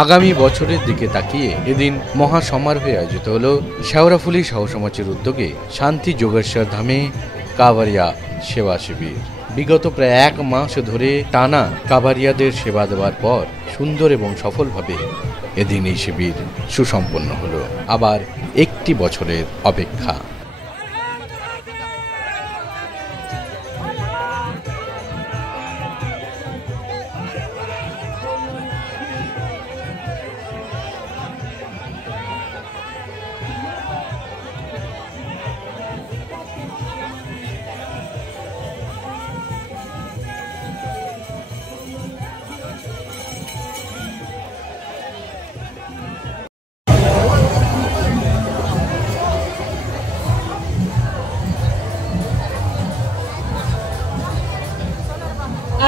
আগামী বছরের দিকে তাকিয়ে এদিন মহাসমারোহে আয়োজিত হল শেওড়াফুলি সহ সমাজের উদ্যোগে শান্তি যোগেশ্বর ধামে কাভারিয়া সেবা শিবির। বিগত প্রায় 1 মাস ধরে টানা কাভারিয়াদের সেবা দেওয়ার পর সুন্দর এবং সফলভাবে এদিন এই শিবির সুসম্পন্ন হল। আবার 1 বছরের অপেক্ষা।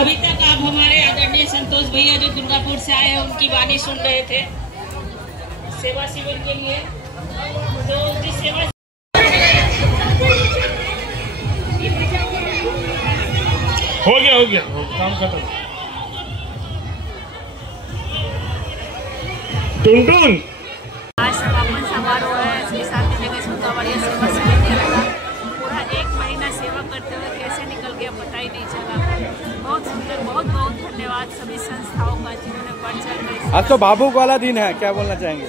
अभी तक आप हमारे आदरणीय संतोष भैया जो दुर्गापुर से आए हैं उनकी वाणी सुन रहे थे सेवा शिविर के लिए। तो जिस सेवा हो गया काम खत्म। टुनटुन आज समापन समारोह है श्री शांति जोगेश्वर कावड़िया सेवा शिविर के लगा। पूरा 1 महीना सेवा करते हुए कैसे निकल गया पता ही नहीं चला। बहुत सुंदर, बहुत बहुत धन्यवाद सभी संस्थाओं का जिन्होंने बढ़ चढ़ कर। आज तो बाबू वाला दिन है, क्या बोलना चाहेंगे?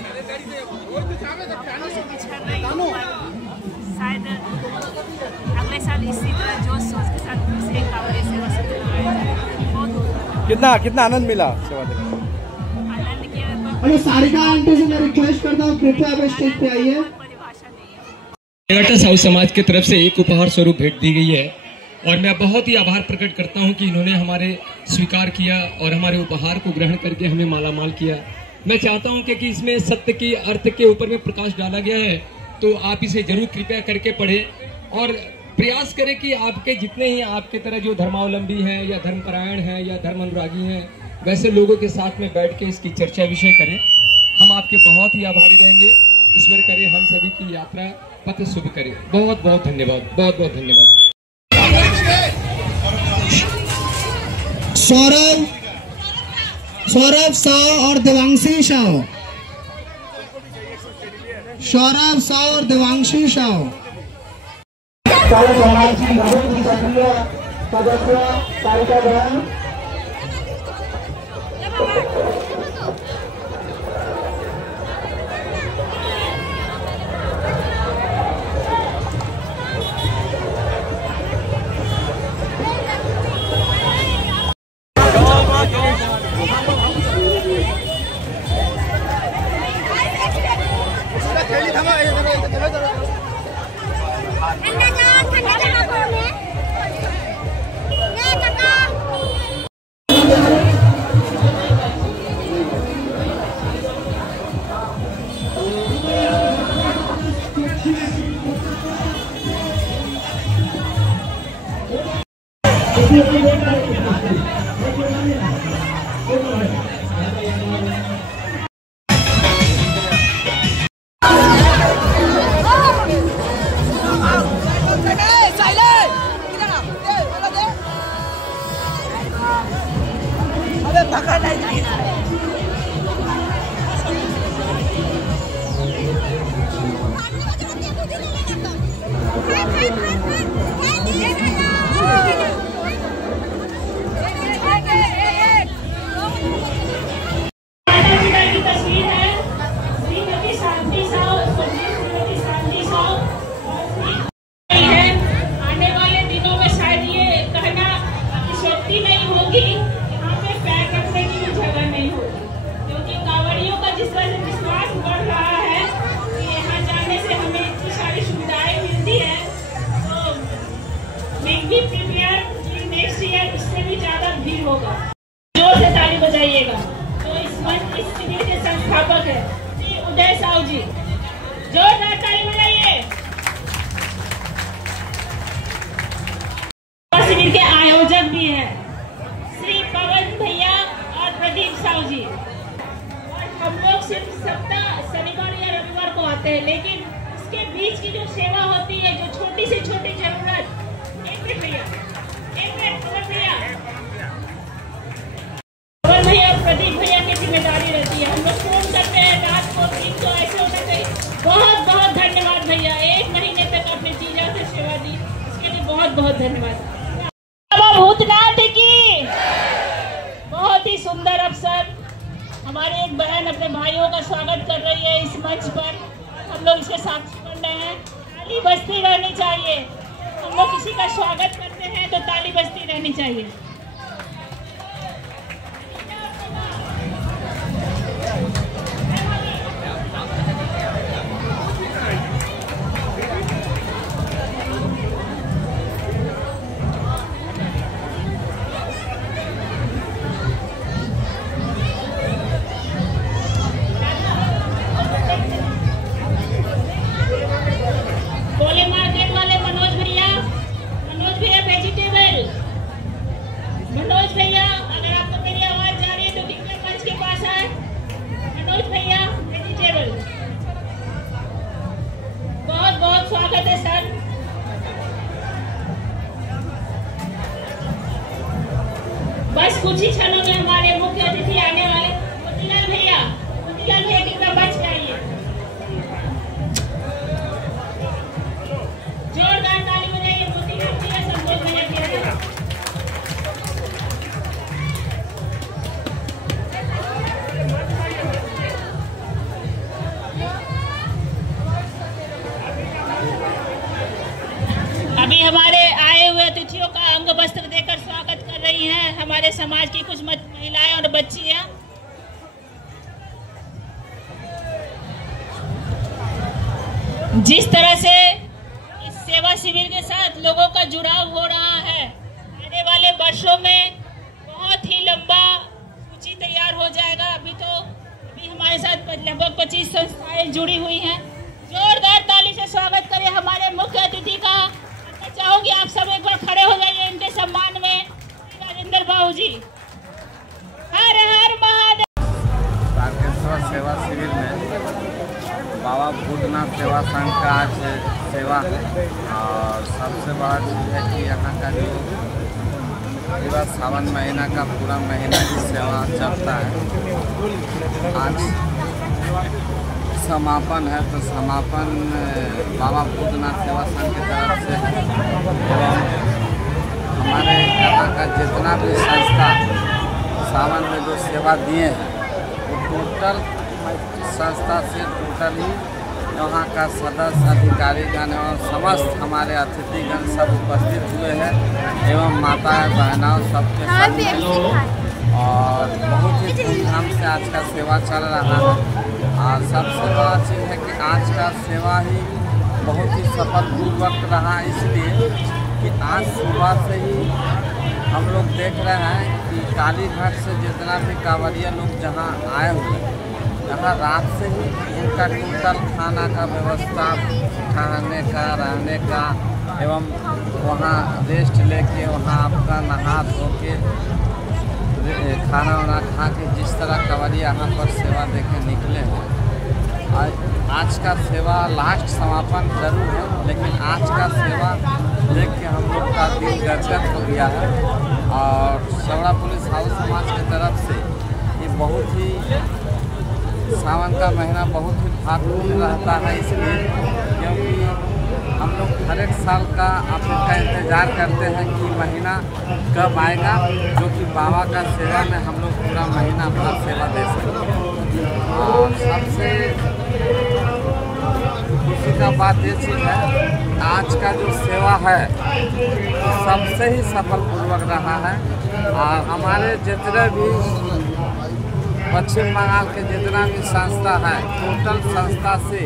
शायद अगले साल इसी तरह जोश सोच के साथ फिर से कावड़िया सेवा शिविर लगाया जाए। बहुत कितना आनंद मिला सेवा देने? आनंद किया। अरे सारिका आंटी से मैं रिक्वेस्ट करता हूँ कृपया आप स्टेज पे आइए। परिभाषा नहीं है। साउथ समाज की तरफ से एक उपहार स्वरूप भेंट दी गई है और मैं बहुत ही आभार प्रकट करता हूं कि इन्होंने हमारे स्वीकार किया और हमारे उपहार को ग्रहण करके हमें मालामाल किया। मैं चाहता हूं कि इसमें सत्य की अर्थ के ऊपर में प्रकाश डाला गया है, तो आप इसे जरूर कृपया करके पढ़ें और प्रयास करें कि आपके जितने ही आपके तरह जो धर्मावलंबी हैं या धर्मपरायण हैं या धर्म अनुरागी हैं, वैसे लोगों के साथ में बैठ के इसकी चर्चा विषय करें। हम आपके बहुत ही आभारी रहेंगे। ईश्वर करे हम सभी की यात्रा पथ शुभ करे। बहुत बहुत धन्यवाद, बहुत बहुत धन्यवाद। सौरभ साव और देवांशी साव, सौरभ साव और देवांशी साव। जोर से ताली बजाइएगा। तो इस शिविर के संस्थापक है उदय साहू जी, जोरदार ताली बजाइए। शिविर के आयोजक भी हैं श्री पवन भैया और प्रदीप साहू जी। और हम लोग सिर्फ सप्ताह शनिवार या रविवार को आते हैं, लेकिन इसके बीच की जो सेवा होती है, जो छोटी से छोटी जरूरत, एक मिनट भैया पवन भैया और प्रदीप भैया की जिम्मेदारी रहती है। हम लोग बहुत धन्यवाद। बाबा भूतनाथ की बहुत ही सुंदर अवसर, हमारे एक बहन अपने भाइयों का स्वागत कर रही है इस मंच पर, हम लोग इसके साक्षी बन रहे हैं। ताली बजती रहनी चाहिए, हम लोग किसी का स्वागत करते हैं तो ताली बजती रहनी चाहिए। मनोज भैया, अगर आपको मेरी आवाज जा रही है तो कृपया मंच के पास आए। मनोज भैया वेजिटेबल, बहुत बहुत स्वागत है सर। बस कुछ ही क्षणों में हमारे मुख्य अतिथि आने वाले। मोतीलाल भैया कृपया मंच पे आइए। जोरदार ताली बजाइए मोतीलाल भैया, संतोष भैया के लिए। अभी हमारे आए हुए अतिथियों का अंग वस्त्र देकर स्वागत कर रही हैं हमारे समाज की कुछ महिलाएं और बच्चियां। जिस तरह से इस सेवा शिविर के साथ लोगों का जुड़ाव हो रहा है, आने वाले वर्षों में बहुत ही लंबा सूची तैयार हो जाएगा। अभी हमारे साथ लगभग 25 संस्थाएं जुड़ी हुई हैं। जोरदार ताली से स्वागत करें हमारे मुख्य अतिथि का। मैं चाहूंगी आप सब एक बार खड़े हो जाइए इनके सम्मान में। राजेंद्र बाबू जी, हर हर महादेव। तारकेश्वर सेवा शिविर में बाबा भूतनाथ सेवा संघ का आज सेवा है और सबसे बड़ा चीज़ है कि यहाँ का जो पूरा सावन महीना का पूरा महीना की सेवा चलता है। आज समापन है तो समापन बाबा भूतनाथ सेवा संघ की तरफ से है एवं हमारे यहाँ का जितना भी संस्था सावन में जो सेवा दिए हैं वो टोटल संस्था से टोटली यहाँ का सदस्य अधिकारीगण एवं समस्त हमारे अतिथिगण सब उपस्थित हुए हैं एवं माता बहनाओं सबके साथ और बहुत ही धूमधाम से आज का सेवा चल रहा है। और सबसे बड़ा चीज़ है कि आज का सेवा ही बहुत ही सफलपूर्वक रहा, इसलिए कि आज सुबह से ही हम लोग देख रहे हैं कि कालीघाट से जितना भी कांवरिया लोग जहाँ आए हुए हैं, यहाँ रात से ही उनका टोटल खाना का व्यवस्था, खाने का, रहने का एवं वहाँ रेस्ट लेके वहाँ आपका नहा धो के खाना वाना खा के जिस तरह कांवरिया यहाँ पर सेवा देके निकले हैं। आज का सेवा लास्ट समापन जरूर है, लेकिन आज का सेवा देख के हम लोग का दिल गदगद हो गया है। और सवड़ा पुलिस हाउस समाज की तरफ से ये बहुत ही सावन का महीना बहुत ही भावपूर्ण रहता है, इसलिए क्योंकि हम लोग हर एक साल का का इंतज़ार करते हैं कि महीना कब आएगा जो कि बाबा का सेवा में हम लोग पूरा महीना अपना सेवा दे सकें। और सबसे खुशी का बात ये चीज़ है, आज का जो सेवा है सबसे ही सफलपूर्वक रहा है। और हमारे जितने भी पश्चिम बंगाल के जितना भी संस्था है, टोटल संस्था से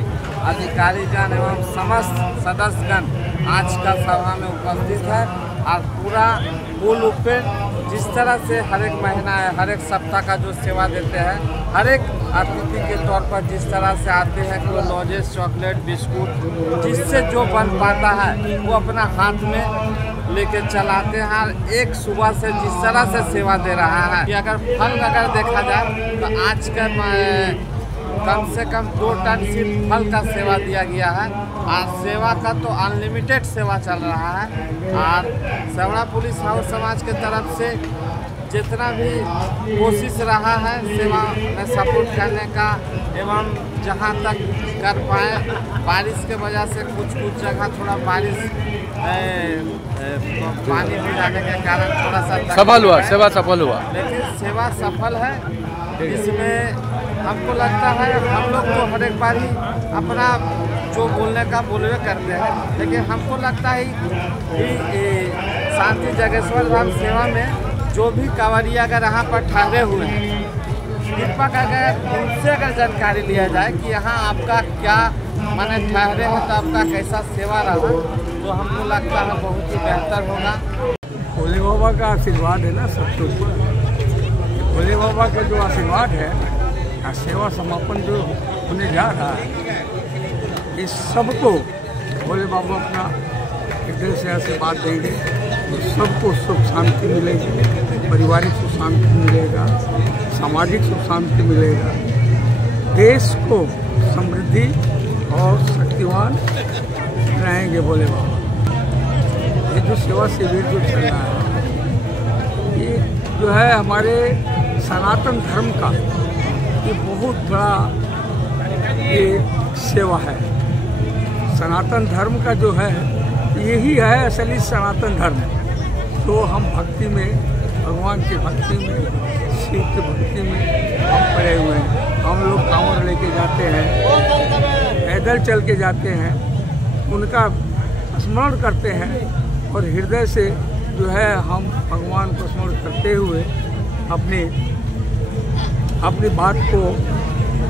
अधिकारीगण एवं समस्त सदस्यगण आज का सभा में उपस्थित है। और पूरा मूल रूप पे जिस तरह से हर एक महीना हर एक सप्ताह का जो सेवा देते हैं, हर एक अतिथि के तौर पर जिस तरह से आते हैं कोई लॉजेस, चॉकलेट, बिस्कुट, जिससे जो बन पाता है वो अपना हाथ में लेके चलाते हैं। और एक सुबह से जिस तरह से सेवा दे रहा है कि अगर फल अगर देखा जाए तो आज का कम से कम 2 टन सिर्फ फल का सेवा दिया गया है। और सेवा का तो अनलिमिटेड सेवा चल रहा है। और सवड़ा पुलिस हाउस समाज के तरफ से जितना भी कोशिश रहा है सेवा में सपोर्ट करने का एवं जहाँ तक कर पाए। बारिश के वजह से कुछ जगह थोड़ा बारिश पानी हो जाने के कारण थोड़ा सा सफल हुआ, सेवा सफल हुआ, लेकिन सेवा सफल है। इसमें हमको लगता है हम लोग तो हर एक बार ही अपना जो बोलने का बोलवे करते हैं, लेकिन हमको लगता है कि शांति जगेश्वर धाम सेवा में जो भी कांवरिया अगर यहाँ पर ठहरे हुए हैं, कृपा करके उनसे अगर जानकारी लिया जाए कि यहाँ आपका क्या माने ठहरे हैं तो आपका कैसा सेवा रहा, तो हमको लगता है बहुत ही बेहतर होगा। भोले बाबा का आशीर्वाद है ना सबके ऊपर। भोले बाबा का जो आशीर्वाद है, सेवा समापन जो होने जा रहा है, इस सबको भोले बाबा अपना हृदय से आशीर्वाद देंगे तो सबको सुख शांति मिलेगी, पारिवारिक सुख शांति मिलेगा, सामाजिक सुख शांति मिलेगा, देश को समृद्धि और शक्तिवान रहेंगे भोले बाबा। ये जो सेवा शिविर जो चल रहा है, ये जो है हमारे सनातन धर्म का ये बहुत बड़ा ये सेवा है। सनातन धर्म का जो है यही है असली सनातन धर्म। तो हम भक्ति में, भगवान की भक्ति में, शिव की भक्ति में हम पड़े हुए हैं। हम लोग कांवड़ लेके जाते हैं, पैदल चल के जाते हैं, उनका स्मरण करते हैं और हृदय से जो है हम भगवान को स्मरण करते हुए अपनी बात को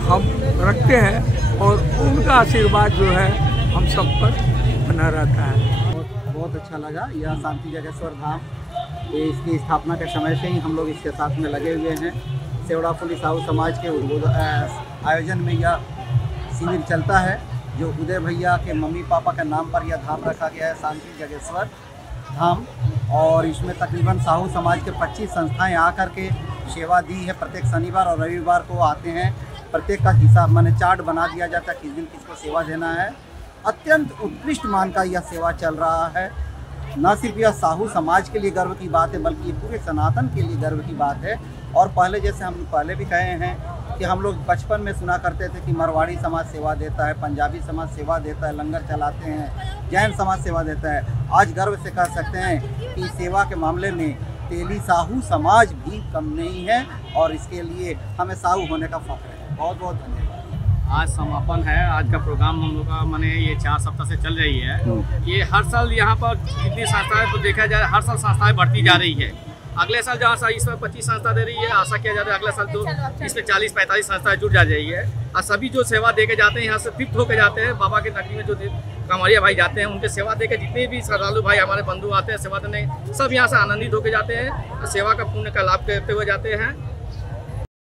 हम रखते हैं और उनका आशीर्वाद जो है हम सब पर बना रहता है। बहुत अच्छा लगा। यह शांति जगेश्वर धाम इसकी स्थापना के समय से ही हम लोग इसके साथ में लगे हुए हैं। सेवड़ाफुली साहू समाज के आयोजन में यह शिविर चलता है, जो उदय भैया के मम्मी पापा के नाम पर यह धाम रखा गया है, शांति जगेश्वर धाम। और इसमें तकरीबन साहू समाज के 25 संस्थाएं आकर के सेवा दी है। प्रत्येक शनिवार और रविवार को आते हैं, प्रत्येक का हिसाब माने चार्ट बना दिया जाता है किस दिन किसको सेवा देना है। अत्यंत उत्कृष्ट मान का यह सेवा चल रहा है। न सिर्फ यह साहू समाज के लिए गर्व की बात है, बल्कि पूरे सनातन के लिए गर्व की बात है। और पहले जैसे हम पहले भी कहे हैं कि हम लोग बचपन में सुना करते थे कि मरवाड़ी समाज सेवा देता है, पंजाबी समाज सेवा देता है, लंगर चलाते हैं, जैन समाज सेवा देता है। आज गर्व से कह सकते हैं कि सेवा के मामले में तेली साहू समाज भी कम नहीं है और इसके लिए हमें साहू होने का फख्र है। बहुत बहुत धन्यवाद। आज समापन है। आज का प्रोग्राम हम लोग का माने ये 4 सप्ताह से चल रही है। ये हर साल यहाँ पर जितनी संस्थाएं तो देखा जाए हर साल संस्थाएं बढ़ती जा रही है। अगले साल जहाँ सा इसमें 25 संस्था दे रही है, आशा किया जाता है अगले साल तो इसमें 40-45 संस्थाएं जुड़ जा रही है। और सभी जो सेवा दे के जाते हैं यहाँ से तृप्त होकर जाते हैं। बाबा के नगरी में जो कांवरिया भाई जाते हैं उनके सेवा दे के जितने भी श्रद्धालु भाई हमारे बंधु आते हैं सेवा देने, सब यहाँ से आनंदित होकर जाते हैं, सेवा का पुण्य का लाभ करते हुए जाते हैं।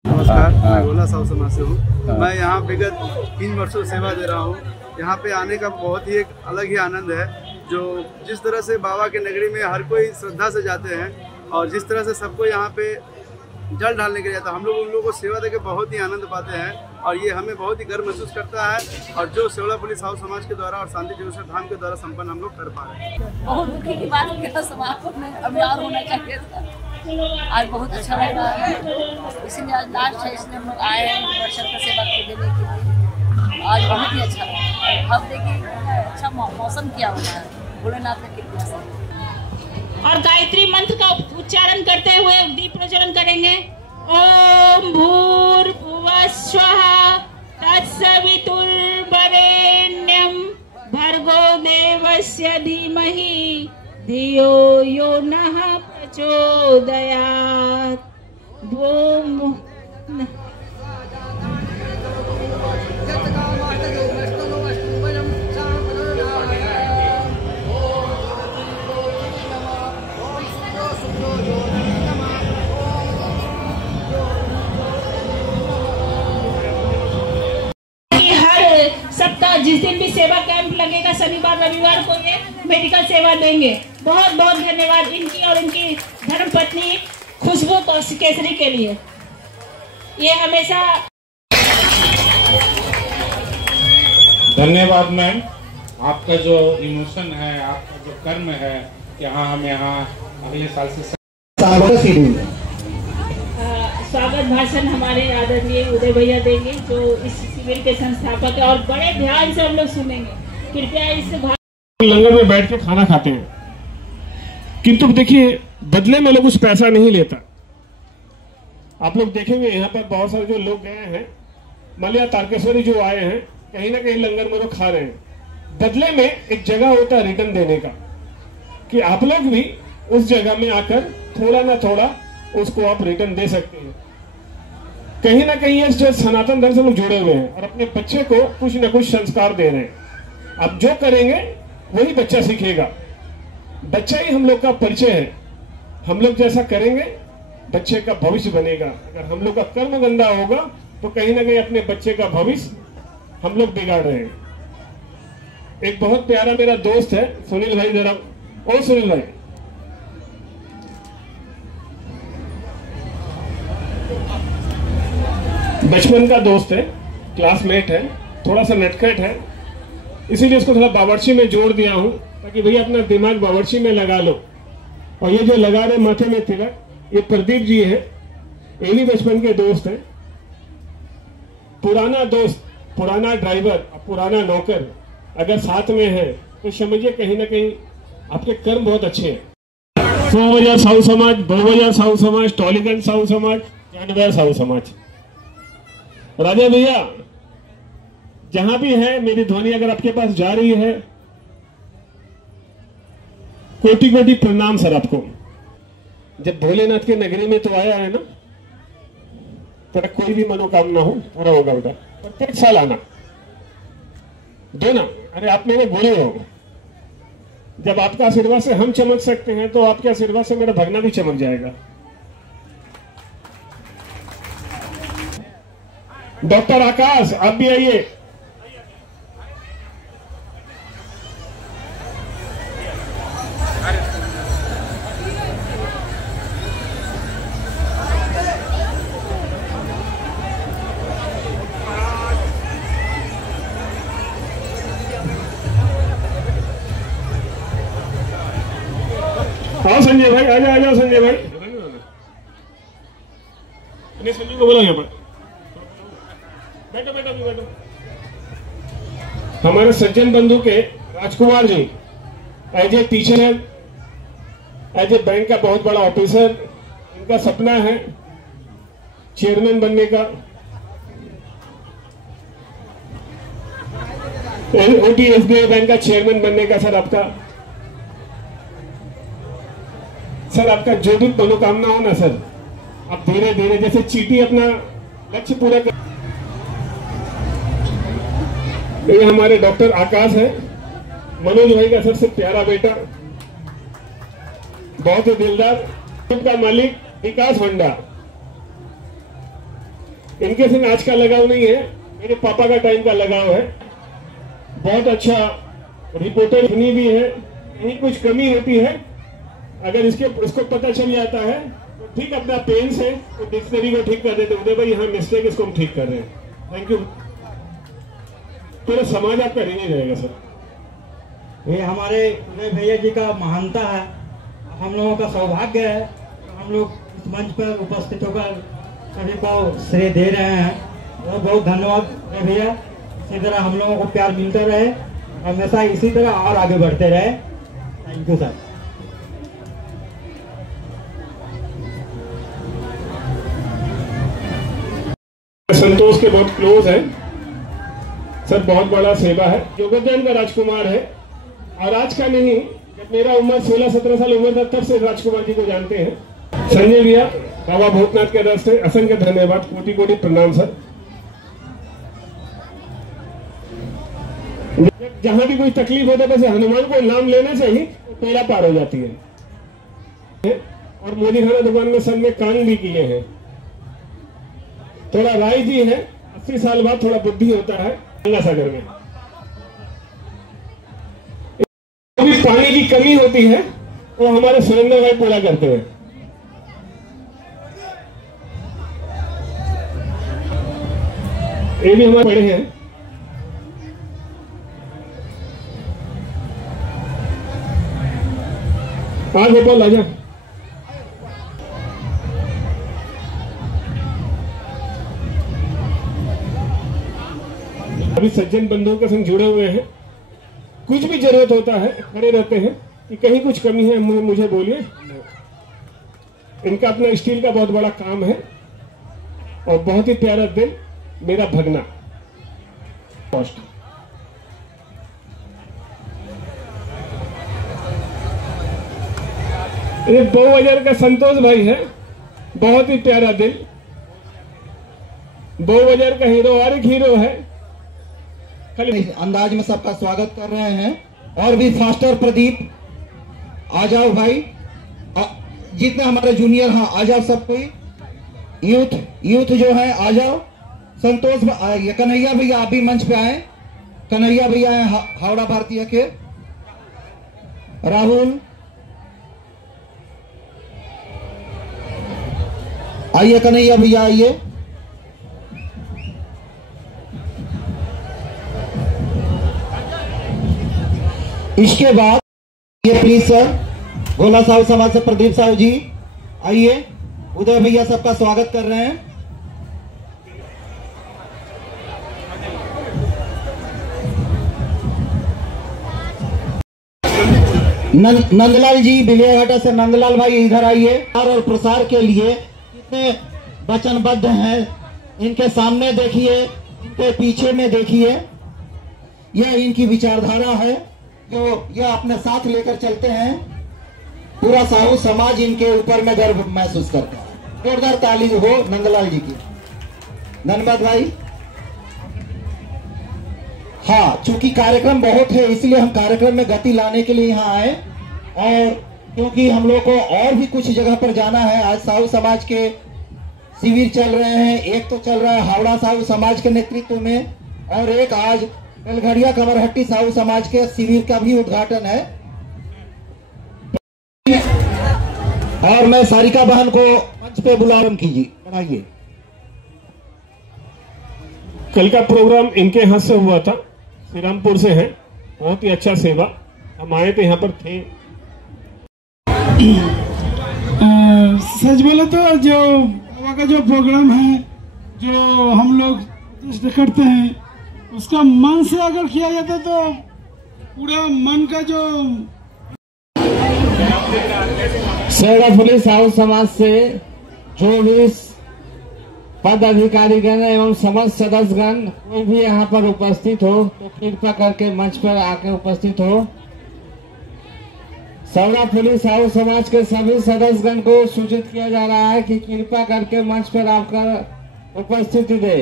नमस्कार, मैं गोला साहू समाज से हूँ। मैं यहाँ विगत 3 वर्षों सेवा दे रहा हूँ। यहाँ पे आने का बहुत ही एक अलग ही आनंद है। जो जिस तरह से बाबा के नगरी में हर कोई श्रद्धा से जाते हैं और जिस तरह से सबको यहाँ पे जल डालने के लिए जाता है, हम लोग उन लोगों को सेवा देकर बहुत ही आनंद पाते हैं और ये हमें बहुत ही गर्व महसूस करता है। और जो सेवड़ाफुली साहू समाज के द्वारा और शांति जगेश्वर धाम के द्वारा संपन्न हम लोग कर पा रहे हैं। बहुत दुखी की बात है, समापन में अभी और होना चाहिए था। आज बहुत अच्छा लग रहा है, इसीलिए आज लास्ट है, इसलिए हम लोग आए हैं दर्शन का सेवा देने के लिए। आज बहुत ही अच्छा लगा। अब देखिए अच्छा मौसम क्या हो रहा है भोलेनाथ की कृपा से। और गायत्री मंत्र का उच्चारण करते हुए दीप प्रज्वलन करेंगे। ओम भूर्भुवः स्वः तत्सवितुर्वरेण्यं भर्गो देवस्य धीमहि धियो यो नः प्रचोदयात्। सप्ताह जिस दिन भी सेवा कैंप लगेगा शनिवार रविवार को ये मेडिकल सेवा देंगे। बहुत बहुत धन्यवाद इनकी और इनकी धर्मपत्नी खुशबू केसरी के लिए। ये हमेशा धन्यवाद मैम। आपका जो इमोशन है, आपका जो कर्म है, यहाँ हम यहाँ अगले साल से भाषण हमारे आदरणीय उदय भैया देंगे, जो इस शिविर के संस्थापक है, और बड़े ध्यान से हम लोग सुनेंगे। कृपया इस लंगर में बैठ के खाना खाते हैं, किंतु देखिए बदले में लोग कुछ पैसा नहीं लेता। आप लोग देखेंगे यहाँ पर बहुत सारे जो लोग गए हैं, मलिया तारकेश्वरी जो आए हैं, कहीं ना कहीं लंगर में लोग खा रहे हैं। बदले में एक जगह होता है रिटर्न देने का, कि आप लोग भी उस जगह में आकर थोड़ा ना थोड़ा उसको आप रिटर्न दे सकते हैं। कहीं ना कहीं इस सनातन धर्म से लोग जुड़े हुए हैं और अपने बच्चे को कुछ ना कुछ संस्कार दे रहे हैं। आप जो करेंगे वही बच्चा सीखेगा। बच्चा ही हम लोग का परिचय है। हम लोग जैसा करेंगे बच्चे का भविष्य बनेगा। अगर हम लोग का कर्म गंदा होगा तो कहीं ना कहीं अपने बच्चे का भविष्य हम लोग बिगाड़ रहे हैं। एक बहुत प्यारा मेरा दोस्त है सुनील भाई, जरा ओ सुनील भाई, बचपन का दोस्त है, क्लासमेट है, थोड़ा सा नटखट है, इसीलिए उसको थोड़ा बावर्ची में जोड़ दिया हूं ताकि भैया अपना दिमाग बावर्ची में लगा लो। और ये जो लगा रहे माथे में तिलक, ये प्रदीप जी है, ये भी बचपन के दोस्त हैं। पुराना दोस्त, पुराना ड्राइवर, पुराना नौकर अगर साथ में है तो समझिए कहीं ना कहीं आपके कर्म बहुत अच्छे हैं। 100 बाजार साहू समाज, 2 बाजार साहू समाज, टॉलीगंज साहू समाज, जानवर साहू समाज। राजा भैया जहां भी है मेरी ध्वनि अगर आपके पास जा रही है, कोटि कोटि प्रणाम सर आपको। जब भोलेनाथ की नगरी में तो आया है ना, तेरा कोई भी मनोकामना हो पूरा होगा बेटा। प्रत्येक साल आना, दो ना, अरे आप मेरे गुरु हो। जब आपका आशीर्वाद से हम चमक सकते हैं तो आपके आशीर्वाद से मेरा भगना भी चमक जाएगा। डॉक्टर आकाश आप भी आइए। आओ संजय भाई, आ जाओ संजय भाई। संजय को बोलो यहाँ पर बैठो बैठो भी बैठो। हमारे सज्जन बंधु के Rajkumar ji as a teacher है, एज ए बैंक का बहुत बड़ा ऑफिसर, इनका सपना है चेयरमैन बनने का। OTSBI बैंक का चेयरमैन बनने का सर आपका जो भी मनोकामना हो ना सर, आप धीरे धीरे जैसे चींटी अपना लक्ष्य पूरा कर। ये हमारे डॉक्टर आकाश है, मनोज भाई का सबसे प्यारा बेटा, बहुत ही दिलदार, का मालिक विकास होंडा। इनके संग आज का लगाव नहीं है, मेरे पापा का टाइम का लगाव है। बहुत अच्छा रिपोर्टर भी है, कहीं कुछ कमी होती है अगर इसको पता चल जाता है तो ठीक अपना पेन से तो डिक्शनरी को ठीक कर देते। उदय भाई यहाँ मिस्टेक, इसको हम ठीक कर रहे हैं। Thank you. पूरा समाज आपका ऋणी रहेगा सर। ये हमारे उदय भैया जी का महानता है, हम लोगों का सौभाग्य है। हम लोग इस मंच पर उपस्थित होकर सभी को श्रेय दे रहे हैं। बहुत बहुत धन्यवाद उदय भैया। इसी तरह हम लोगों को प्यार मिलता रहे, हमेशा इसी तरह और आगे बढ़ते रहे। Thank you sir. संतोष के बहुत क्लोज है सर, बहुत बड़ा सेवा है। योगदान का राजकुमार है और आज का नहीं, जब मेरा उम्र 16-17 साल उम्र था तब से राजकुमार जी को जानते हैं। संजय भैया बाबा भूतनाथ के तरफ से असंख्य धन्यवाद, कोटि कोटि प्रणाम सर। जहां भी कोई तकलीफ होता है बस हनुमान को नाम लेने से ही पीड़ा पार हो जाती है। और मोदी खाना दुकान में सब ने कान भी किए हैं। थोड़ा राय जी है, 80 साल बाद थोड़ा बुद्धि होता है। गंगा सागर में कभी पानी की कमी होती है वो हमारे सुरेंद्र भाई पूरा करते हैं। ये भी हमारे बड़े हैं। आज गोपाल आजा। सभी सज्जन बंधुओं के संग जुड़े हुए हैं। कुछ भी जरूरत होता है खड़े रहते हैं कि कहीं कुछ कमी है मुझे बोलिए। इनका अपना स्टील का बहुत बड़ा काम है और बहुत ही प्यारा दिल मेरा भगना पोस्ट। ये 2000 का संतोष भाई है, बहुत ही प्यारा दिल, 2000 का हीरो और एक हीरो है। अंदाज में सबका स्वागत कर रहे हैं। और भी फास्टर प्रदीप, आ जाओ भाई, जितने हमारे जूनियर, हाँ आ जाओ सब कोई, यूथ जो है आ जाओ। संतोष ये कन्हैया भैया आप भी मंच पे आए, कन्हैया भैया है हावड़ा भारतीय के, राहुल आइए, कन्हैया भैया आइए। इसके बाद ये प्लीज सर, गोला साहब समाज से प्रदीप साहब जी आइए, उदय भैया सबका स्वागत कर रहे हैं। नंदलाल जी बिलियाघाटा से, नंदलाल भाई इधर आइए। और प्रसार के लिए कितने वचनबद्ध हैं, इनके सामने देखिए, इनके पीछे में देखिए, यह इनकी विचारधारा है जो यह अपने साथ लेकर चलते हैं। पूरा साहू समाज इनके ऊपर में गर्व महसूस करता है। जोरदार ताली हो नंदलाल जी की। धन्यवाद भाई। हाँ, चूंकि कार्यक्रम बहुत है इसलिए हम कार्यक्रम में गति लाने के लिए यहाँ आए, और क्योंकि हम लोग को और भी कुछ जगह पर जाना है। आज साहू समाज के शिविर चल रहे हैं, एक तो चल रहा है हावड़ा साहू समाज के नेतृत्व में, और एक आज बेलघड़िया कमरहट्टी साहू समाज के शिविर का भी उद्घाटन है। और मैं सारिका बहन को मंच पे बुलावन कीजिए, बढ़ाइए। कल का प्रोग्राम इनके हाथ से हुआ था, श्रीरामपुर से है, बहुत ही अच्छा सेवा। हम आए थे यहाँ पर थे। सच बोले तो जो बाबा का जो प्रोग्राम है, जो हम लोग करते हैं, उसका मन से अगर किया जाता तो पूरा मन का जो शेराफुली साहू समाज से जो भी पद अधिकारीगण एवं समस्त सदस्यगण कोई भी यहाँ पर उपस्थित हो तो कृपया करके मंच पर आके उपस्थित हो। शेराफुली साहू समाज के सभी सदस्यगण को सूचित किया जा रहा है कि कृपया करके मंच पर आकर उपस्थिति दे।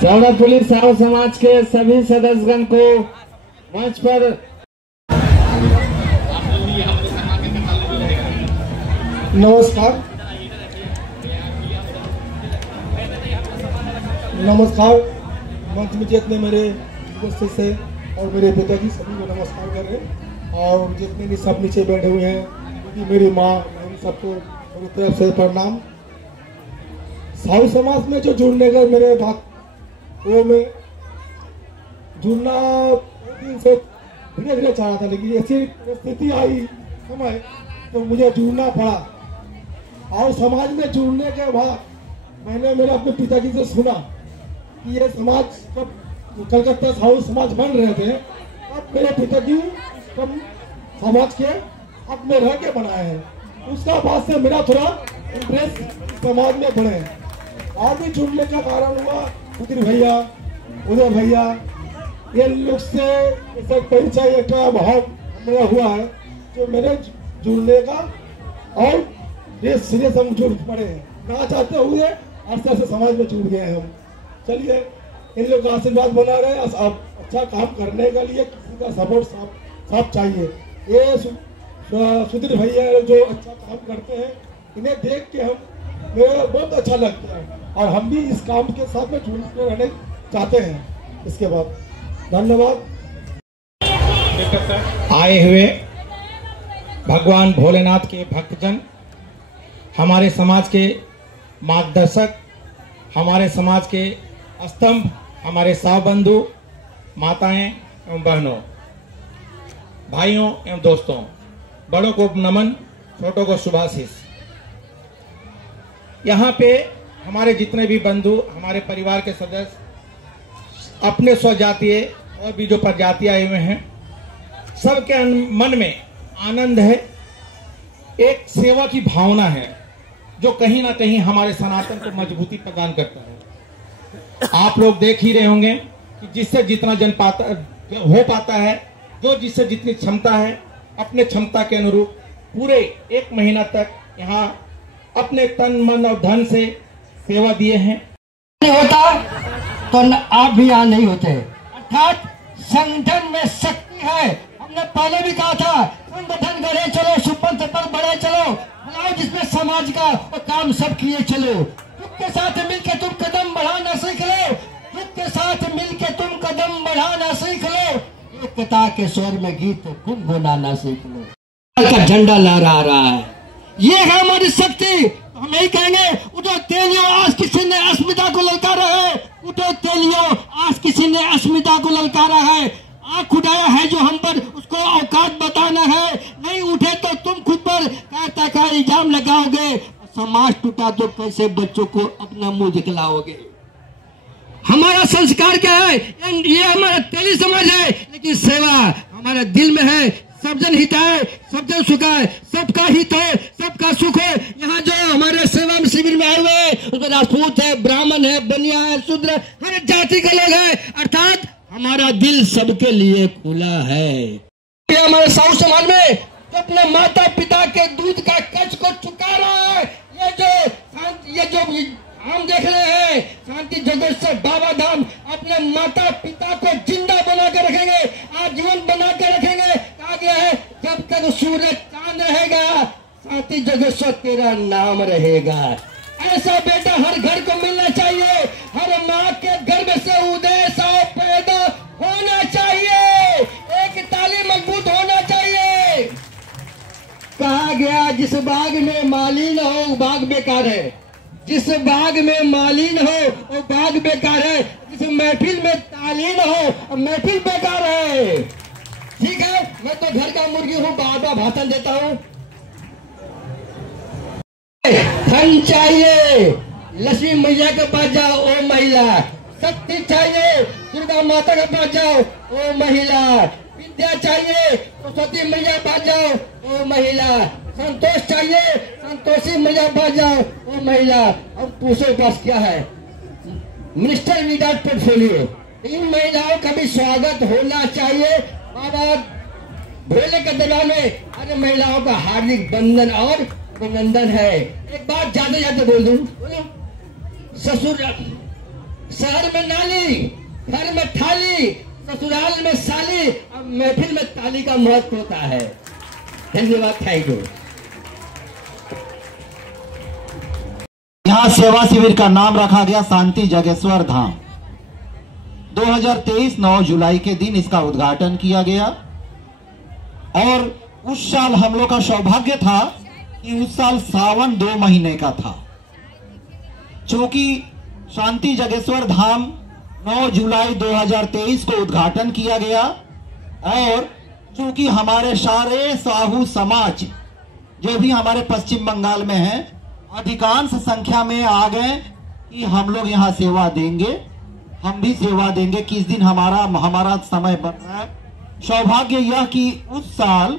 शेराफुली साहू समाज के सभी सदस्यगण को मंच पर नमस्कार। मंच में जितने मेरे उपस्थित से और मेरे पिताजी सभी को नमस्कार कर रहे हैं, और जितने भी सब नीचे बैठे हुए हैं, क्योंकि मेरी माँ, उन सबको मेरी तरफ से प्रणाम। साहू समाज में जो जुड़ने का मेरे बात, वो मैं जुड़ना दिन से धीरे धीरे चाह रहा था, लेकिन ऐसी परिस्थिति आई समय तो मुझे जुड़ना पड़ा। और समाज में जुड़ने के बाद मैंने मेरे अपने पिताजी से सुना कि ये समाज जब कलकत्ता साहू समाज बन रहे थे, तब मेरे पिताजी समाज के हक में रह के बनाए हैं। उसका बाद से मेरा थोड़ा इंटरेस्ट समाज में बढ़े, और भी जुड़ने का कारण हुआ उदय भैया, उदय भैया, ये लोग से परिचय का भाव मेरा हुआ है, जो मेरे जुड़ने का और सीरियस हम जुड़ पड़े हैं। ना चाहते हुए आस्ते आस्ते समाज में जुड़ गए हैं हम। चलिए, इन लोग का आशीर्वाद बना रहे। अब अच्छा काम करने के लिए किसी का सपोर्ट साफ चाहिए। ये सुधीर भैया जो अच्छा काम करते हैं, इन्हें देख के हम मेरे बहुत अच्छा लगता है, और हम भी इस काम के साथ में जुड़ के रहने चाहते हैं। इसके बाद धन्यवाद। आए हुए भगवान भोलेनाथ के भक्तजन, हमारे समाज के मार्गदर्शक, हमारे समाज के स्तंभ, हमारे साव बंधु, माताएं एवं बहनों, भाइयों एवं दोस्तों, बड़ों को नमन, छोटों को शुभाशीष। यहाँ पे हमारे जितने भी बंधु, हमारे परिवार के सदस्य, अपने स्वजातीय और भी जो प्रजाति आए हुए हैं, सबके मन में आनंद है, एक सेवा की भावना है जो कहीं ना कहीं हमारे सनातन को मजबूती प्रदान करता है। आप लोग देख ही रहे होंगे कि जिससे जितना हो पाता है, जो जिससे जितनी क्षमता है, अपने क्षमता के अनुरूप पूरे 1 महीना तक यहाँ अपने तन मन और धन से सेवा दिए हैं। नहीं होता तो आप भी यहाँ नहीं होते। अर्थात संगठन में शक्ति है। हमने पहले भी कहा था, संगठन गढ़े चलो, सुपंथ पर बढ़े चलो, बनाओ जिसमें समाज का और काम सब किए चलो। दुख के साथ मिलकर तुम कदम बढ़ाना सीख लो, दुख के साथ मिलकर तुम कदम बढ़ाना सीख लो, एकता के स्वर में गीत गुनगुनाना सीख लो। का झंडा लहरा रहा है, ये है हमारी शक्ति। हम यही कहेंगे, उठो तेलियों, आज किसी ने अस्मिता को ललकारा है। उठो तेलियों, आज किसी ने अस्मिता को ललकारा है। आंख उठाया है जो हम पर, उसको औकात बताना है। नहीं उठे तो तुम खुद पर कहता का इल्जाम लगाओगे। समाज टूटा तो कैसे बच्चों को अपना मुंह दिखलाओगे। हमारा संस्कार क्या है? ये हमारा तेली समाज है, लेकिन सेवा हमारे दिल में है। सब जन हिताय, सब जन सुखाय, सबका हित है, सबका सुख है। यहाँ जो हमारे सेवा में शिविर में आए हुए हैं, उसमें राजपूत है, ब्राह्मण है, बनिया है, शूद्र, हर जाति के लोग हैं। अर्थात हमारा दिल सबके लिए खुला है। ये हमारे साहू समाज में जो अपने माता पिता के दूध का कच को चुका रहा है, ये जो हम देख रहे हैं, शांति जोगेश्वर बाबा धाम अपने माता पिता को जिंदा बना कर रखेंगे, आजीवन बना कर रखेंगे। कहा गया है, जब तक सूरज चांद रहेगा, शांति जोगेश्वर तेरा नाम रहेगा। ऐसा बेटा हर घर को मिलना चाहिए। हर माँ के गर्भ से उदय साव पैदा होना चाहिए। एक ताली मजबूत होना चाहिए। कहा गया, जिस बाग में माली न हो वो बाग बेकार है, जिस बाग में माली न हो वो बाग बेकार है, जिस महफिल में ताली न हो महफिल बेकार है। ठीक है, मैं तो घर का मुर्गी हूँ, बार-बार भाषण देता हूँ। धन चाहिए, लक्ष्मी मैया के पास जाओ ओ महिला। शक्ति चाहिए, दुर्गा माता के पास जाओ ओ महिला। विद्या चाहिए, सरस्वती मैया पास जाओ ओ महिला। संतोष चाहिए, संतोषी मैया पास जाओ ओ महिला। अब पूछो पास क्या है? Minister without portfolio. इन महिलाओं का भी स्वागत होना चाहिए। बाबा भोले के दरबार में अरे महिलाओं का हार्दिक बंधन और अभिनंदन है। एक बात जाते जाते बोल दूं, बोलो। ससुर शहर में नाली, घर में थाली, ससुराल में साली, अब महफिल में ताली का महत्व होता है। धन्यवाद, थैंक यू। यहाँ सेवा शिविर का नाम रखा गया शांति जगेश्वर धाम। 2023 9 जुलाई के दिन इसका उद्घाटन किया गया और उस साल हम लोग का सौभाग्य था कि उस साल सावन 2 महीने का था। चूंकि शांति जगेश्वर धाम 9 जुलाई 2023 को उद्घाटन किया गया और चूंकि हमारे सारे साहू समाज जो भी हमारे पश्चिम बंगाल में है अधिकांश संख्या में आ गए कि हम लोग यहाँ सेवा देंगे, हम भी सेवा देंगे। किस दिन हमारा समय बन रहा है। सौभाग्य यह कि उस साल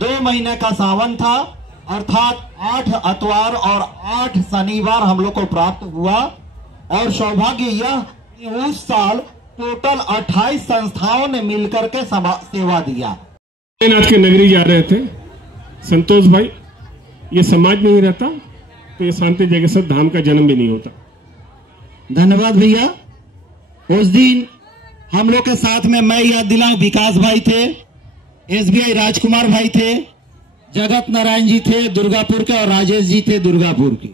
2 महीने का सावन था, अर्थात 8 अतवार और 8 शनिवार हम लोग को प्राप्त हुआ। और सौभाग्य यह कि उस साल टोटल 28 संस्थाओं ने मिलकर के सेवा दिया। नाथ के नगरी जा रहे थे संतोष भाई, ये समाज नहीं रहता तो ये शांति जगेश्वर धाम का जन्म भी नहीं होता। धन्यवाद भैया। उस दिन हम लोग के साथ में मैं याद दिलाऊं, विकास भाई थे, SBI राजकुमार भाई थे, जगत नारायण जी थे दुर्गापुर के और राजेश जी थे दुर्गापुर के,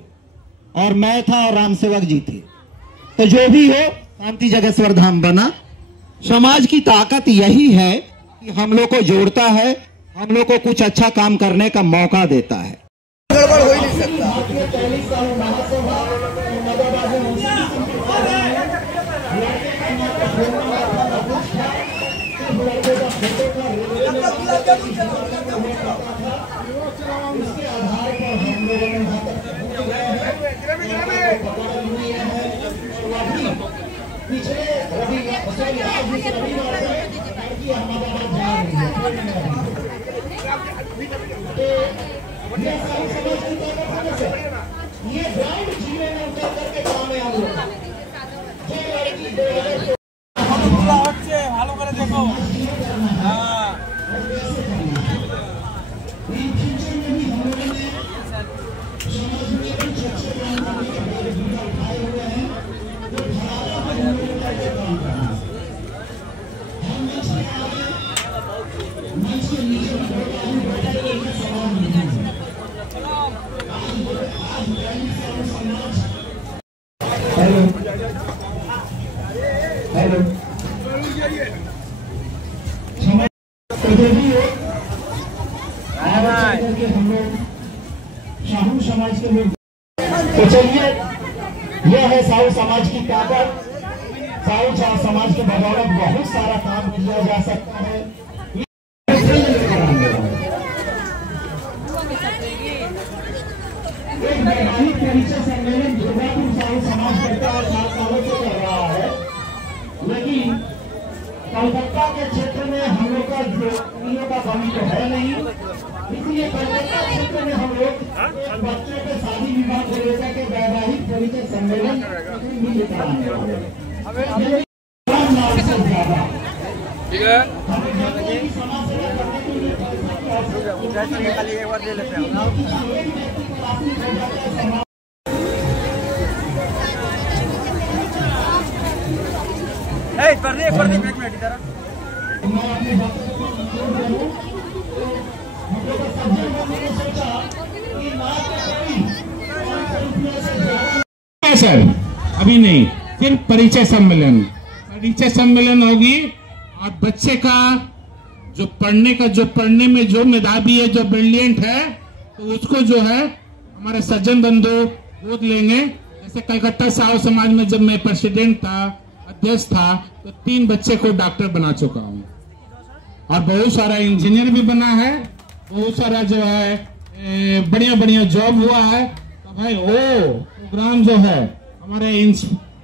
और मैं था और राम सेवक जी थे। तो जो भी हो शांति जगेश्वर धाम बना। समाज की ताकत यही है कि हम लोग को जोड़ता है, हम लोग को कुछ अच्छा काम करने का मौका देता है। गड़बड़ हो ही नहीं सकता। पिछले रवि ये ग्राउंड जीने में उतर करके काम है हम लोग। ভালো করে দেখো। साहू समाज के लोग तो चलिए, यह है साहू समाज की ताकत। साहू समाज के बदौलत बहुत सारा काम किया जा सकता है। एक वैवाहिक परिचय सम्मेलन दुर्गापुर साहू समाज करता है, 7 सालों से कर रहा है, लेकिन कलकत्ता के क्षेत्र में हम लोग का जोड़ियों का कमी तो है नहीं, इसलिए कलकत्ता क्षेत्र में हम लोग बच्चों के शादी विवाह को लेकर के वैवाहिक परिचय सम्मेलन कराने वाले हैं। सर अभी नहीं, फिर परिचय सम्मेलन होगी और बच्चे का जो पढ़ने में जो मेधावी है, जो ब्रिलियंट है, तो उसको जो है हमारे सज्जन बंधु गोद लेंगे। जैसे कलकत्ता साहू समाज में जब मैं प्रेसिडेंट था, अध्यक्ष था, तो 3 बच्चे को डॉक्टर बना चुका हूँ और बहुत सारा इंजीनियर भी बना है, बहुत सारा जो है बढ़िया जॉब हुआ है। तो भाई वो प्रोग्राम जो है हमारे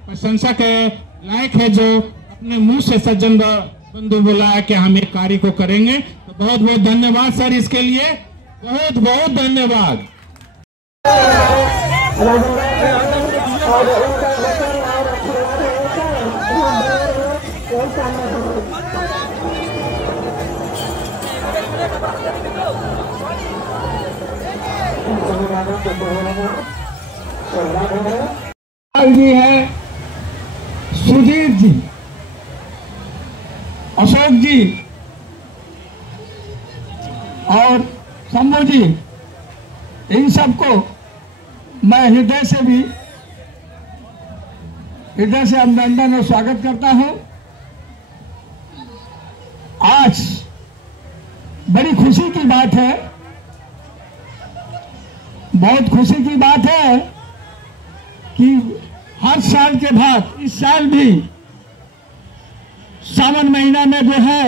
प्रशंसा के लायक है, जो अपने मुंह से सज्जन बंधु बोला है कि हम एक कार्य को करेंगे। तो बहुत बहुत धन्यवाद सर, इसके लिए बहुत बहुत धन्यवाद। जी है, सुधीर जी, अशोक जी और शंभू जी, इन सबको मैं हृदय से अभिनंदन और स्वागत करता हूं। आज बड़ी खुशी की बात है, बहुत खुशी की बात है कि हर साल के बाद इस साल भी सावन महीना में जो है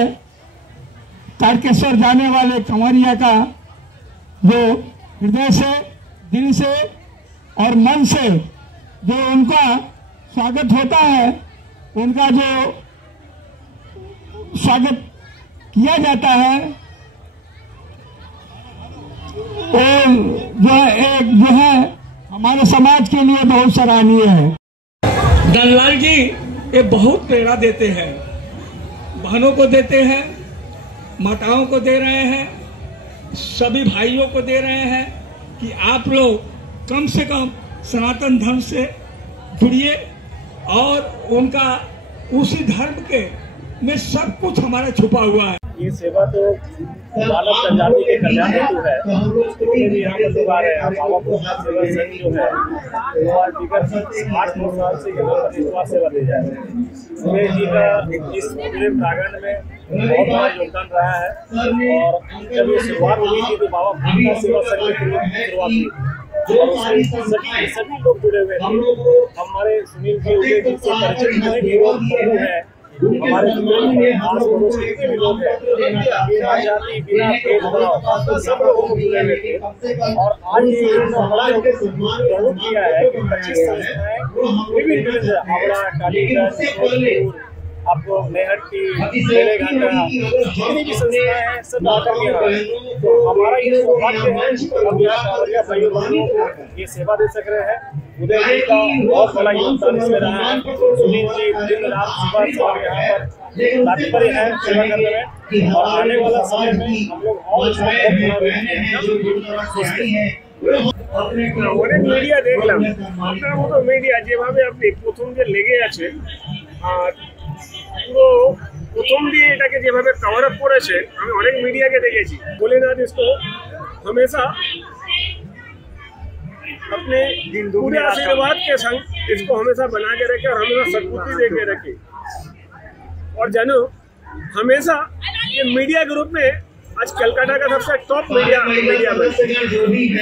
तारकेश्वर जाने वाले कंवरिया का जो हृदय से, दिल से और मन से जो उनका स्वागत होता है, उनका जो स्वागत किया जाता है, जो है हमारे समाज के लिए बहुत सराहनीय है। दललाल जी ये बहुत प्रेरणा देते हैं, बहनों को देते हैं, माताओं को दे रहे हैं, सभी भाइयों को दे रहे हैं कि आप लोग कम से कम सनातन धर्म से जुड़िए और उनका उसी धर्म के में सब कुछ हमारा छुपा हुआ है। ये सेवा तो मानव जनजाति के कल्याण हेतु है। जितने भी यहाँ पर लोग आ रहे हैं, बाबा भूतनाथ सेवा संघ जो है और विगत 8-9 साल से यहाँ पर निस्वार्थ सेवा दे जा रहे हैं। सुमेश जी का इस पूरे प्रांगण में बहुत बड़ा योगदान रहा है और जब ये शुरुआत हुई थी तो बाबा भूतनाथ सेवा संघ की शुरुआत हुई थी। सभी लोग जुड़े हुए थे। हमारे सुनील जी उदय जी से परिचित जितने भी लोग हैं, हमारे आस पड़ोस के जितने भी लोग हैं, बिना जाति बिना भेदभाव सब लोगों को जुड़े हुए थे। और आज ये बड़ा प्रयोग किया है कि 25 संस्थाएं विभिन्न हावड़ा, कालीगंज, आपको मेहट की मेले घाटा जितनी भी संस्थाएं हैं सब आकर के यहाँ हैं। तो हमारा ये सौभाग्य है हम यहाँ कांवरिया भाई बहनों को ये सेवा दे सक रहे हैं। उदय जी का बहुत बड़ा योगदान इसमें रहा है। सुनील जी दिन रात सुबह शाम यहाँ पर तात्पर्य है सेवा करने में, और आने वाला समय में हम लोग और অনেক মিডিয়া দেখলাম আপনার মতো মিডিয়া যেভাবে আপনি প্রথম যে লেগে আছে আর পুরো প্রথম দিয়ে এটাকে যেভাবে কভার আপ করেছে আমি অনেক মিডিয়াকে দেখেছি। ভোলেনাথ इसको हमेशा अपने पूरे आशीर्वाद के संग इसको हमेशा बना के रखे और हमेशा सद्बुद्धि दे के रखे। और जानो हमेशा ये मीडिया ग्रुप में आज कलकत्ता का सबसे टॉप मीडिया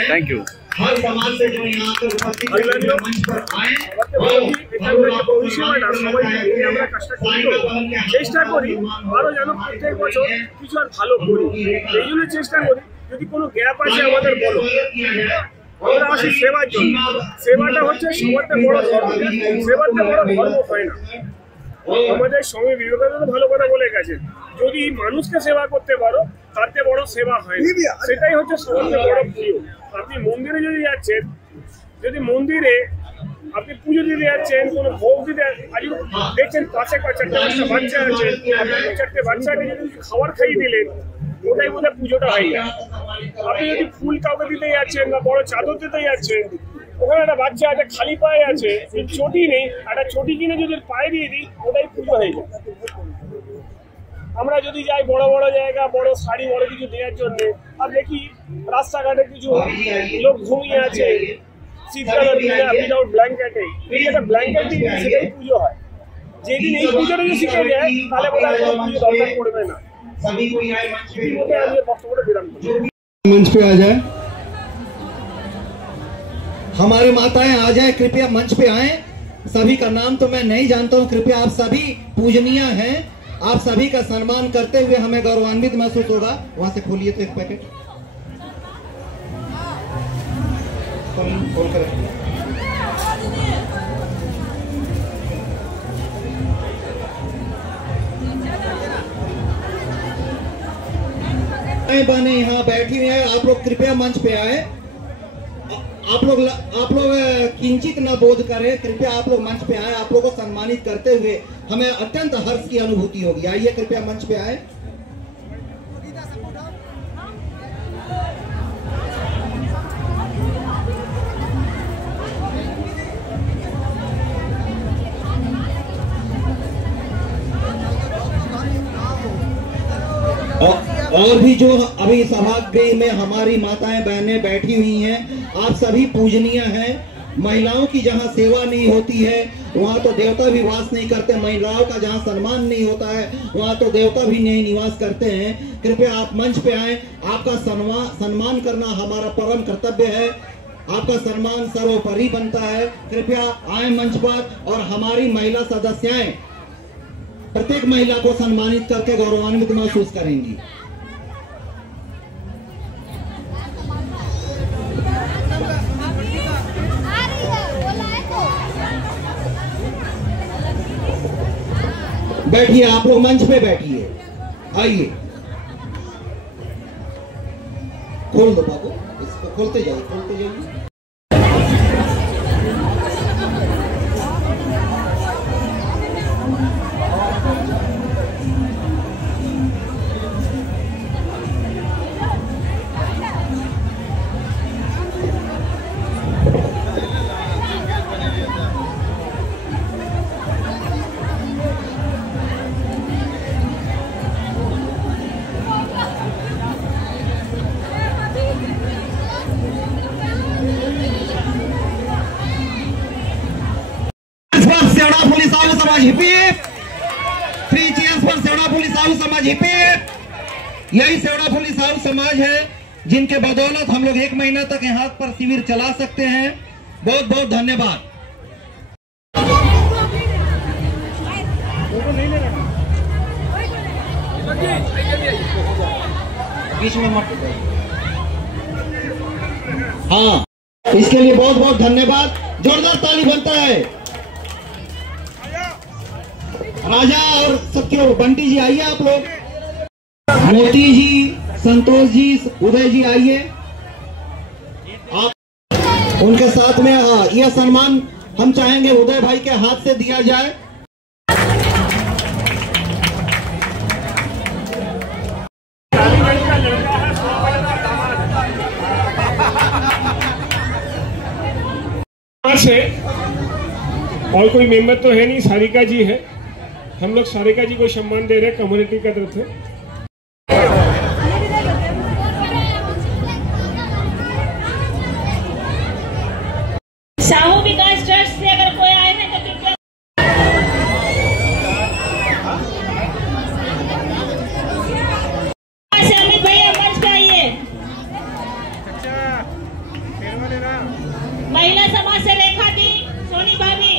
थैंक यू। हर समाज से जो यहाँ पर उपस्थित मंच पर आए আমরা চেষ্টা করি আরো যেন প্রত্যেক বছর কিছু আর ভালো করি। এই জন্য চেষ্টা করি যদি কোনো গ্যাপ আছে আমাদের বলো। আমরা আসি সেবার জন্য, সেবাটা হচ্ছে সবার বড় ধর্ম, সেবার বড় ধর্ম হয় না। আমাদের স্বামী বিবেকানন্দ ভালো কথা বলে গেছে, যদি মানুষকে সেবা করতে পারো তার চেয়ে বড় সেবা হয় না। সেটাই হচ্ছে সবচেয়ে বড় প্রিয়। আপনি মন্দিরে যদি যাচ্ছেন, যদি মন্দিরে আপনি পুজো দিতে যাচ্ছেন, কোনো ভোগ দিতে আজ দেখছেন পাশে চারটে বাচ্চা আছে, আপনি চারটে বাচ্চাকে যদি খাবার খাইয়ে দিলেন ওটাই বোধহয় পুজোটা হয়ে যায়। আপনি যদি ফুল কাউকে দিতে যাচ্ছেন বা বড় চাদর দিতে যাচ্ছেন, ওখানে একটা বাচ্চা একটা খালি পায়ে আছে, চটি নেই, একটা চটি কিনে যদি পায়ে দিয়ে দিই ওটাই পুজো হয়ে যায়। আমরা যদি যাই বড় বড় জায়গা বড় শাড়ি বড় কিছু দেওয়ার জন্য, আর দেখি রাস্তাঘাটে কিছু লোক ঘুমিয়ে আছে শীতকালের দিনে উইদাউট ব্ল্যাঙ্কেটে, একটা ব্ল্যাঙ্কেট দিয়ে সেটাই পুজো হয়। যেদিন এই পুজোটা যদি শিখে যায় তাহলে বোধ হয় পুজো দরকার পড়বে না। আমি বক্তব্যটা বিরাম করি। मंच पे आ जाए, हमारी माताएं आ जाए, कृपया मंच पे आए। सभी का नाम तो मैं नहीं जानता हूं, कृपया आप सभी पूजनीय हैं, आप सभी का सम्मान करते हुए हमें गौरवान्वित महसूस होगा। वहां से खोलिए तो एक पैकेट खोल कर बने यहाँ बैठी हुई है, आप लोग कृपया मंच पे आए। आप लोग किंचित न बोध करें, कृपया आप लोग मंच पे आए। आप लोगों को सम्मानित करते हुए हमें अत्यंत हर्ष की अनुभूति होगी। आइए कृपया मंच पे आए। और भी जो अभी सभागृह में हमारी माताएं बहनें बैठी हुई हैं, आप सभी पूजनीय हैं। महिलाओं की जहां सेवा नहीं होती है वहां तो देवता भी वास नहीं करते, महिलाओं का जहां सम्मान नहीं होता है वहां तो देवता भी नहीं निवास करते हैं। कृपया आप मंच पे आए, आपका सम्मान करना हमारा परम कर्तव्य है, आपका सम्मान सर्वोपरि बनता है। कृपया आए मंच पर और हमारी महिला सदस्याएं प्रत्येक महिला को सम्मानित करके गौरवान्वित महसूस करेंगी। बैठिए, आप लोग मंच पे बैठिए। आइए खोल दो बाबू, इसको खोलते जाइए, खोलते जाइए। यही सेवड़ाफुली साहू समाज है जिनके बदौलत हम लोग 1 महीना तक यहाँ पर शिविर चला सकते हैं। बहुत बहुत धन्यवाद। बीच में मत, हाँ, इसके लिए बहुत बहुत धन्यवाद। जोरदार ताली बनता है। राजा और सबके बंटी जी आइए, आप लोग, मोती जी, संतोष जी, उदय जी आइए आप उनके साथ में। यह सम्मान हम चाहेंगे उदय भाई के हाथ से दिया जाए। से और कोई मेंबर तो है नहीं, सारिका जी है। हम लोग सारिका जी को सम्मान दे रहे हैं कम्युनिटी का तरफ से। साहू विकास ट्रस्ट से अगर कोई आए हैं तो कृपया अमित भैया मंच पे आइए। महिला समाज से रेखा दी, सोनी भाभी,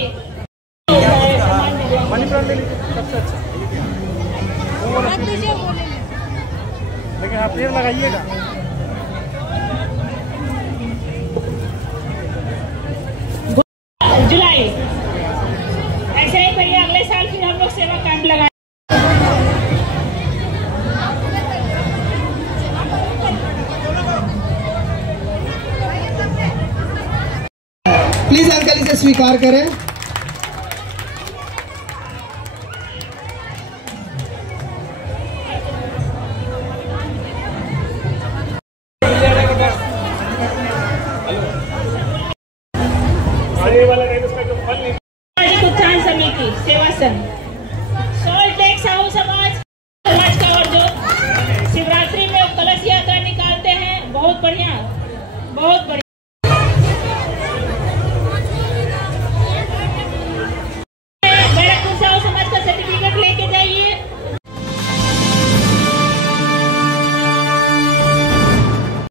लेकिन आप पेड़ लगाइएगा। जुलाई ऐसे ही भैया अगले साल फिर हम लोग सेवा कैंप लगाए। प्लीज अंकल इसे स्वीकार करें। आने वाला नहीं उसका जो फल नहीं। सामाजिक उत्थान समिति सेवा संघ सॉल्ट लेक साहू समाज का, और जो शिवरात्रि में कलश यात्रा निकालते हैं, बहुत बढ़िया, बहुत बढ़िया।